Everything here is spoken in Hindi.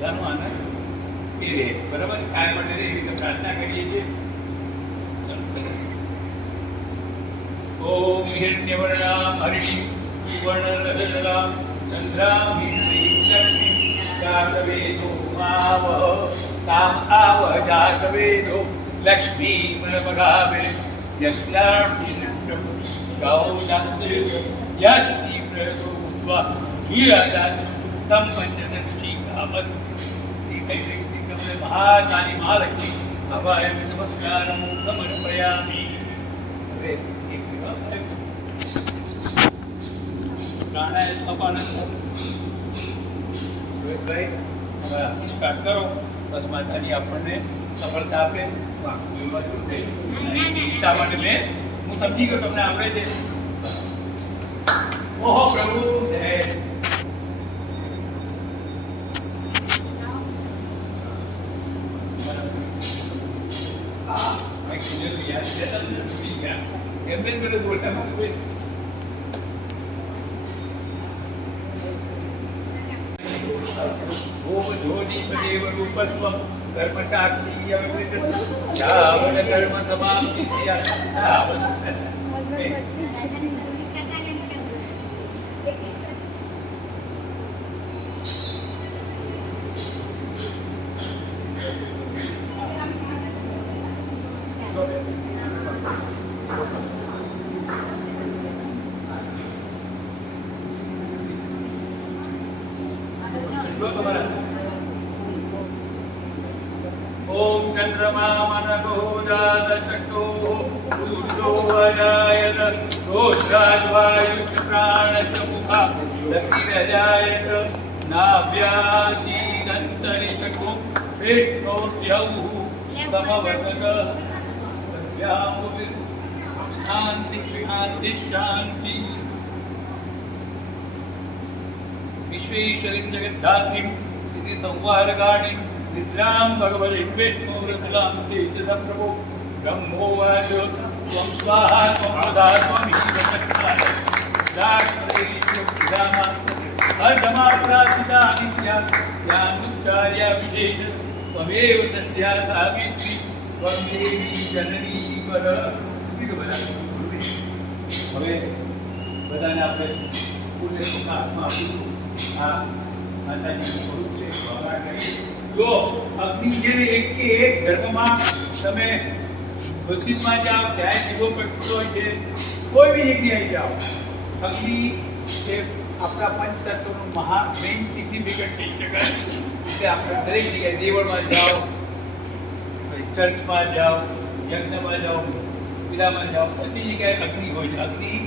બધાનો આનંદ એ રહે બરાબર કાય માટે રહે એવી તો પ્રાર્થના કરીએ છીએ ઓમ હિરણ્યવર્ણા હરિણી સુવર્ણરજલા ચંદ્રામિ શક્તિ જાતવેદો આવ કામ આવ જાતવેદો લક્ષ્મી મનમગાવે યસ્યામિ ગૌદાસ્તે યસ્તિ પ્રસોવા જીયાદાત સુક્તમ પંચદશી કામત કઈ કઈ તમને મહાકાલી મહાલક્ષ્મી હવાય નમસ્કારમ સમર્પયામિ હવે એક દિવસ પ્રાણાયામ અપાનંદ રોહિતભાઈ હવે આપની સ્ટાર્ટ કરો બસ માતાજી આપણને સફળતા આપે વાહ, બોલવા જેવું છે. એટલા માટે મેં હું સમજી ગયો તમને આવડે છે ઓહો પ્રભુ सीनियर भैया चैनल भैया एमएन मेरे बोलता है कोई ओम ध्वनि पदेव रूपत्वम कर्म साक्षी अविकृत यावन कर्म समाप्ति यावन ॐ चन्द्रमामनगोजातशक्तोजायत दोषाद्वायुषप्राणचमुखा लग्निरजायत नाभ्यासीदन्तरिषको विष्णोद्यौ समवर्ग। शांति शांति शांति विश्वेश्वरीं जगद्धात्रीं इति संहारकाणीं निद्रां भगवतीं विष्णुरुद्रां तेजसं प्रभो ब्रह्मोवाच, त्वं स्वाहा त्वमदा त्वमीवचस्ताय अर्धमाप्रासिता नित्या यानुच्चार्या विशेष त्वमेव सन्ध्या सावित्री। તેજસં પ્રભો બ્રહ્મો વાચ ત્વં સ્વાહા ત્વં પ્રદા ત્વં હિરણ્યસ્નાય અર્ધમાપ્રાર્થિતા નિત્યા જ્ઞાનુચ્ચાર્યા વિશેષ ત્વમેવ સત્યા સાવિત્રી ત્વં દેવી જનની પર કીધું બધા હવે બધાને આપણે પૂર્ણ સુખ હાથમાં આપીશું આ માતાજીનું સ્વરૂપ છે ભાવના કરી જો અગ્નિ જેવી એક કે એક ધર્મમાં તમે મસ્જિદમાં જાઓ ત્યાં દીવો પ્રગટતો હોય છે કોઈ બી જગ્યાએ જાઓ અગ્નિ એ આપણા પંચતત્વનું મહા મેઇન સિગ્નિફિકન્ટ કહી શકાય એટલે આપણે દરેક જગ્યાએ દેવળમાં જાઓ ચર્ચમાં જાઓ યજ્ઞમાં જાઓ પીલામાં જાઓ બધી જગ્યાએ અગ્નિ હોય છે. અગ્નિ